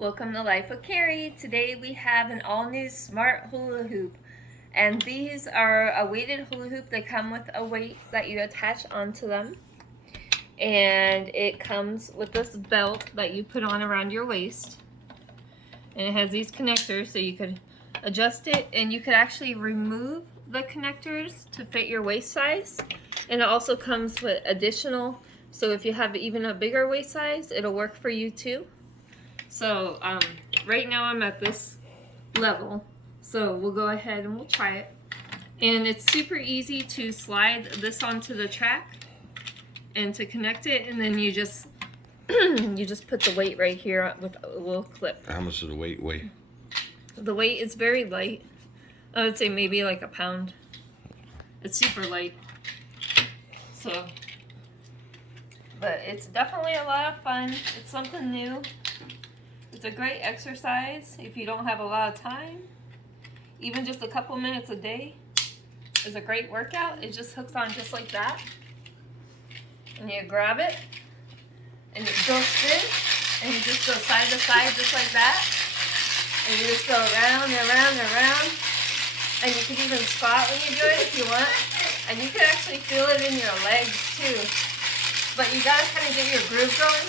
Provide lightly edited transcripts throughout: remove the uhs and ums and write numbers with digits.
Welcome to Life with Carrie. Today we have an all-new smart hula hoop. And these are a weighted hula hoop. They come with a weight that you attach onto them. And it comes with this belt that you put on around your waist. And it has these connectors so you could adjust it, and you could actually remove the connectors to fit your waist size. And it also comes with additional, so if you have even a bigger waist size, it'll work for you too. So right now I'm at this level, so we'll go ahead and we'll try it. And it's super easy to slide this onto the track and to connect it, and then you just you just put the weight right here with a little clip. How much does the weight weigh? The weight is very light. I would say maybe like a pound. It's super light. So, but it's definitely a lot of fun. It's something new. It's a great exercise if you don't have a lot of time. Even just a couple minutes a day is a great workout. It just hooks on just like that. And you grab it, and you go spin, and you just go side to side just like that. And you just go around and around and around. And you can even squat when you do it if you want. And you can actually feel it in your legs too. But you gotta kind of get your groove going.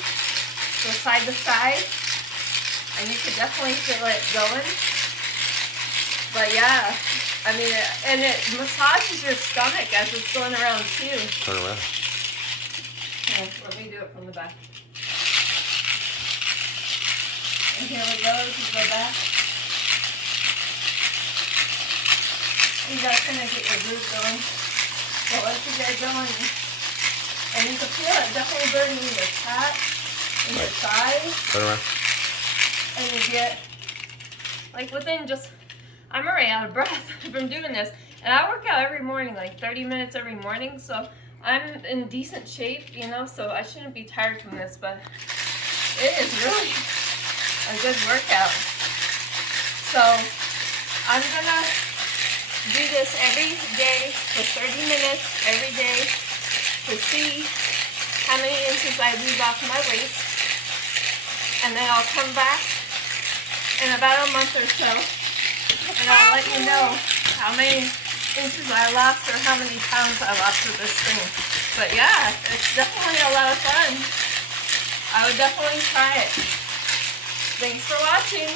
Go side to side. And you can definitely feel it going. But yeah, I mean, and it massages your stomach as it's going around too. Turn around. Here, let me do it from the back. And here we go, just go back. You gotta kind of get your groove going. So once you get going, and you can feel it definitely burning in your cat, in your thighs. Turn around. And you get, like within just, I'm already out of breath from doing this. And I work out every morning, like 30 minutes every morning. So I'm in decent shape, you know, so I shouldn't be tired from this. But it is really a good workout. So I'm gonna do this every day for 30 minutes every day to see how many inches I lose off my waist. And then I'll come back in about a month or so, and I'll let you know how many inches I lost or how many pounds I lost with this thing. But yeah, it's definitely a lot of fun. I would definitely try it. Thanks for watching.